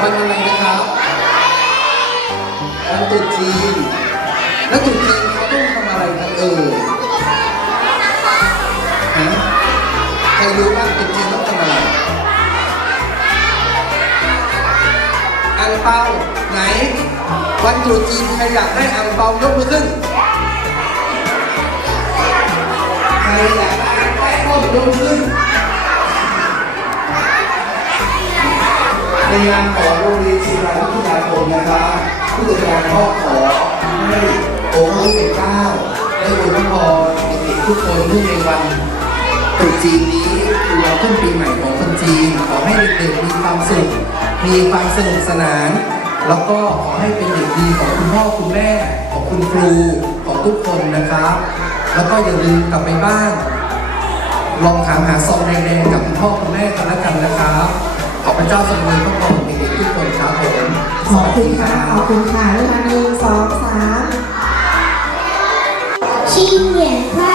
วันอะไรนะครับวันตรุษจีน แล้วตรุษจีนเขาต้องทำอะไรกันเอ่ยฮะใครรู้บ้างตรุษจีนต้องทำอะไรอังเปาไหน วันตรุษจีนใครอยากได้อังเปายกมือขึ้น ในงานของโรงเรียนศิลาวิทยาคมนะครับผู้จัดการก็ขอให้องค์พระผู้เป็นเก้าได้อวยพรเด็กๆทุกคนเนื่องในวันตรุษจีนนี้คือวันขึ้นปีใหม่ของคนจีน ขอให้เด็กๆมีความสุขมีความสนุกสนาน แล้วก็ขอให้เป็นเด็กดีของคุณพ่อคุณแม่ของคุณครูของทุกคนนะครับ แล้วก็อย่าลืมกลับไปบ้านลองถามหาซองแดงๆกับคุณพ่อคุณแม่กันแล้วกันนะครับ พระเจ้าทรงอวยพระพรเด็กๆทุกคนครับผม ขอบคุณค่ะ ขอบคุณค่ะเวลาหนึ่งสองสาม 新年快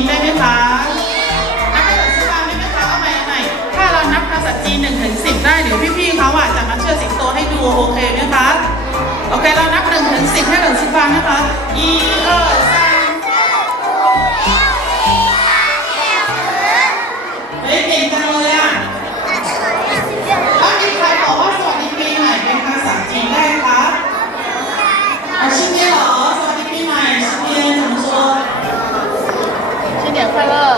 นได้ไหมคะนับภาษาจีนได้ไหมคะเอาใหม่เอาใหม่ถ้าเรานับภาษาจีนหนึ่งถึงสิบได้เดี๋ยวพี่ๆเขาอะจะมาเชื่อสิงโตให้ดูโอเคไหมคะโอเคเรานับหนึ่งถึงสิบให้หลังซิบฟังนะคะอีเออสามเฮ้ยเก่จังเลยอะแล้วมีใครบอกว่าสวัสดีปีหม่เปนภาษาจีนได้คะอาชีพนี้เหรอ 快乐！